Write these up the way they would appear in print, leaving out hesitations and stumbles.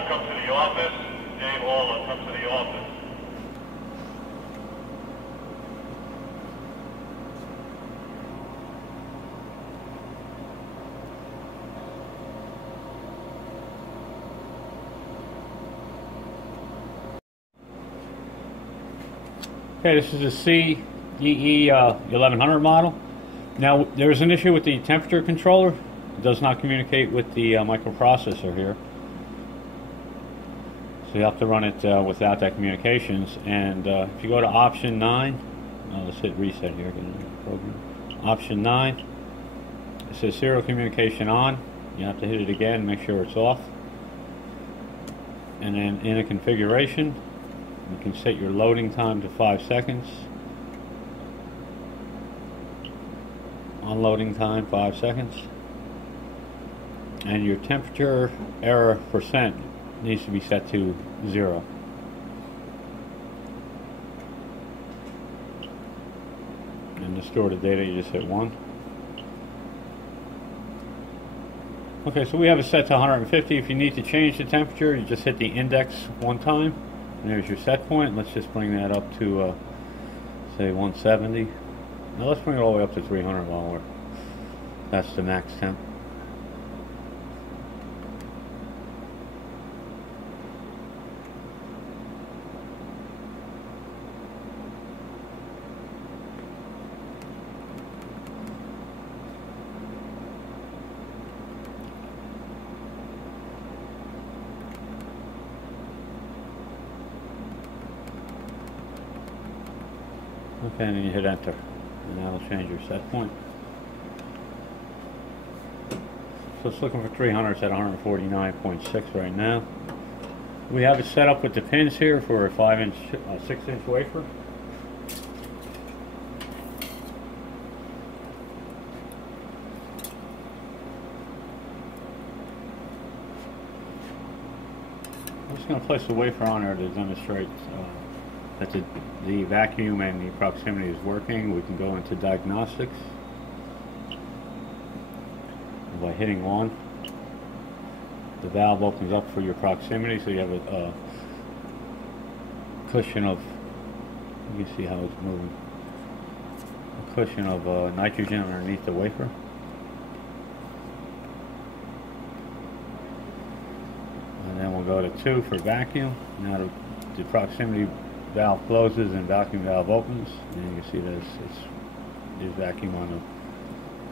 Waller, come to the office. Dave Waller, come to the office. Okay, this is a CEE 1100 model. Now, there's an issue with the temperature controller. It does not communicate with the microprocessor here. So you have to run it without that communications. And if you go to option 9, let's hit reset here. Option 9, it says serial communication on. You have to hit it again, make sure it's off. And then in a configuration, you can set your loading time to 5 seconds. Unloading time 5 seconds. And your temperature error percent needs to be set to 0. And to store the data, you just hit 1. Okay, so we have it set to 150. If you need to change the temperature, you just hit the index one time. And there's your set point. Let's just bring that up to, say, 170. Now let's bring it all the way up to 300 while that's the max temp. Okay, and then you hit enter, and that'll change your set point. So it's looking for 300, it's at 149.6 right now. We have it set up with the pins here for a 5-inch, 6-inch wafer. I'm just going to place the wafer on there to demonstrate that the vacuum and the proximity is working. We can go into diagnostics. And by hitting 1, the valve opens up for your proximity, so you have a cushion of, you can see how it's moving, a cushion of nitrogen underneath the wafer. And then we'll go to 2 for vacuum. Now the proximity valve closes and vacuum valve opens, and you can see there's vacuum on the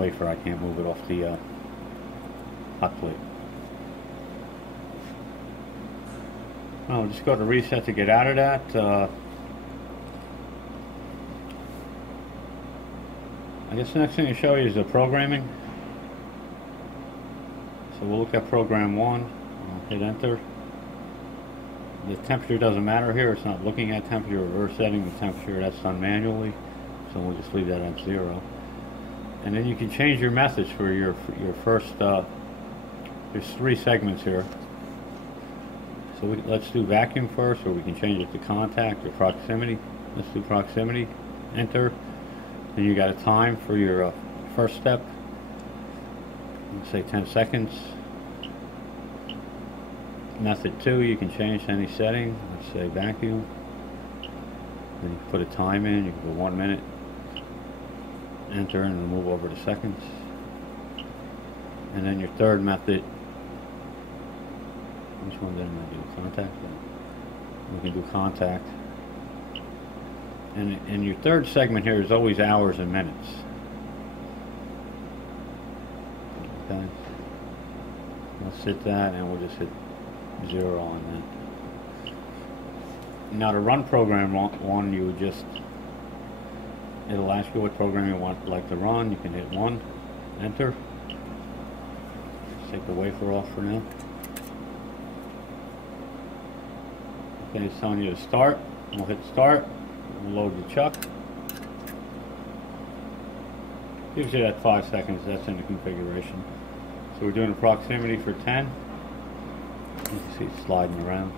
wafer. I can't move it off the hot plate. I'll just go to reset to get out of that. I guess the next thing to show you is the programming. So we'll look at program 1. I'll hit enter. The temperature doesn't matter here. It's not looking at temperature or setting the temperature. That's done manually. So we'll just leave that at 0. And then you can change your message for your first. There's 3 segments here. So let's do vacuum first, or we can change it to contact or proximity. Let's do proximity. Enter. Then you got a time for your first step. Let's say 10 seconds. Method 2, you can change any setting. Let's say vacuum. Then you can put a time in. You can go 1 minute. Enter, and then move over to seconds. And then your third method. Which one didn't I do? Contact? We can do contact. And your third segment here is always hours and minutes. Okay. Let's hit that, and we'll just hit 0 on that. Now to run program 1, you would just, it'll ask you what program you want like to run. You can hit 1, enter. Let's take the wafer off for now. Okay, it's telling you to start. We'll hit start. We'll load the chuck. Gives you that 5 seconds. That's in the configuration. So we're doing a proximity for 10. You can see it sliding around.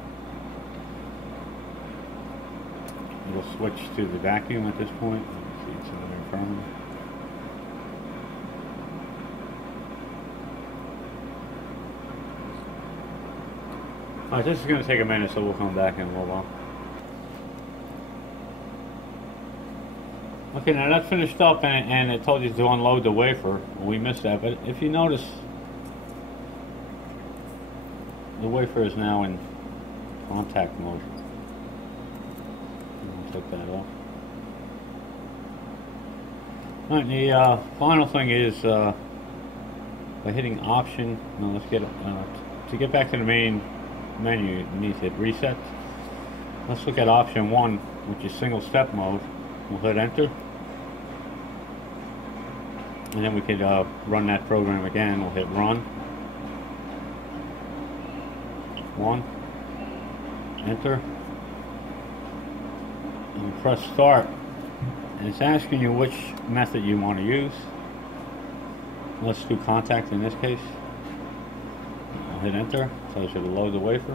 We'll switch to the vacuum at this point. You can see it's in there firmly. Alright, this is going to take a minute, so we'll come back in a little while. Okay, now that's finished up, and it told you to unload the wafer. Well, we missed that, but if you notice, the wafer is now in contact mode. I'll take that off. Alright, the final thing is by hitting Option. Now let's get to get back to the main menu. You need to hit Reset. Let's look at Option 1, which is single step mode. We'll hit Enter, and then we could run that program again. We'll hit Run. 1. Enter, and press Start. And it's asking you which method you want to use. Let's do contact in this case. I'll hit Enter. Tells you to load the wafer.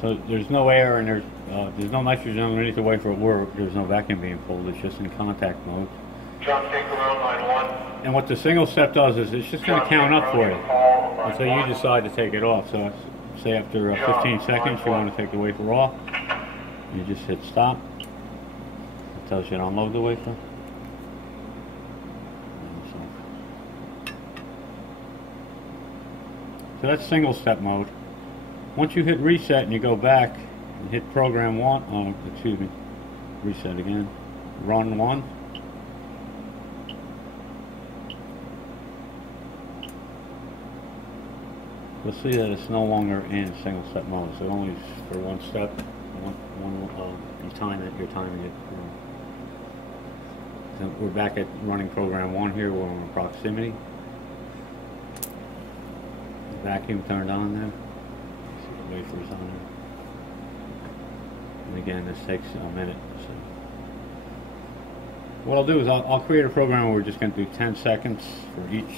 So there's no air and there's no nitrogen underneath the wafer at work. There's no vacuum being pulled. It's just in contact mode. John Tinker Road, line 1. And what the single step does is it's just going to count up for you until you decide to take it off. So say after 15 seconds you want to take the wafer off, you just hit Stop. It tells you to unload the wafer. So that's single step mode. Once you hit Reset and you go back and hit Program 1, excuse me, Reset again, Run 1. You'll see that it's no longer in single step mode. So only for one step, you time it, you're timing it. So we're back at running Program 1 here. We're on proximity. The vacuum turned on there. See the wafers on there. And again, this takes a minute. So what I'll do is I'll create a program where we're just going to do 10 seconds for each.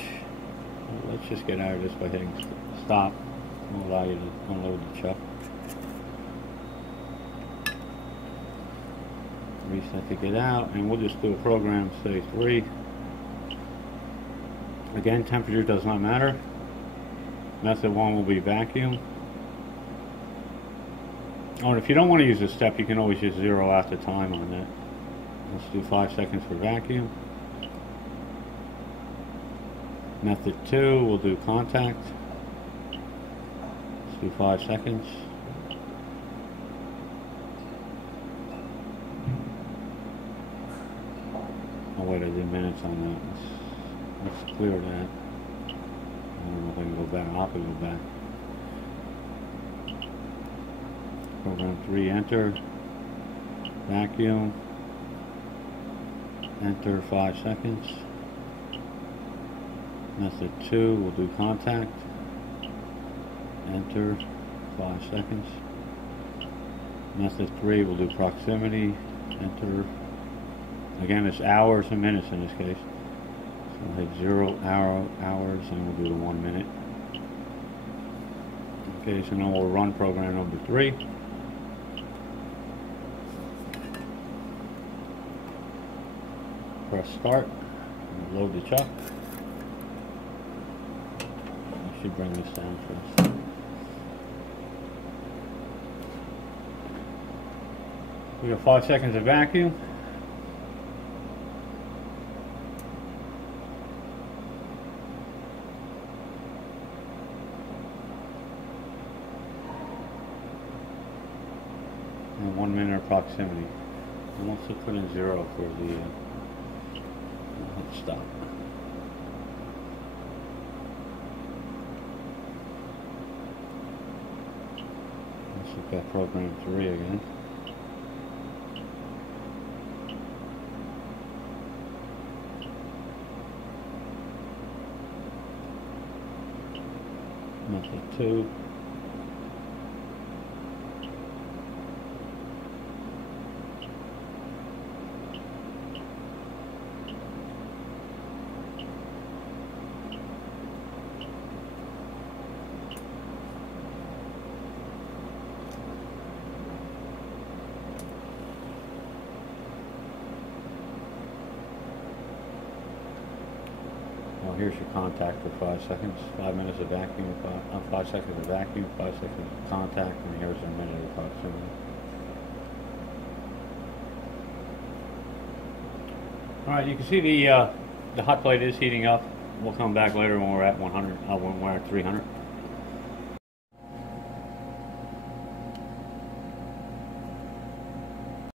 Well, let's just get out of this by hitting Stop. It'll allow you to unload the chuck. Reset to get out, and we'll just do a program, say 3. Again, temperature does not matter. Method 1 will be vacuum. Oh, and if you don't want to use this step, you can always just zero out the time on that. Let's do 5 seconds for vacuum. Method 2, we'll do contact. Let's do 5 seconds. I'll wait a few minutes on that. Let's clear that. I don't know if I can go back. I'll have to go back. Program 3, Enter. Vacuum. Enter 5 seconds. Method 2, we'll do contact. Enter 5 seconds. Method 3, we'll do proximity. Enter. Again, it's hours and minutes in this case. So we'll hit 0 hours and we'll do the 1 minute. Okay, so now we'll run program number 3. Press Start. Load the chuck. I should bring this down first. We got 5 seconds of vacuum. And 1 minute of proximity. And also put in 0 for the hit stop. Let's look at program 3 again. Method 2. here's your contact for 5 seconds, 5 minutes of vacuum, 5 seconds of vacuum, 5 seconds of contact, and here's a minute of proximity. Alright, you can see the hot plate is heating up. We'll come back later when we're at 100, when we're at 300.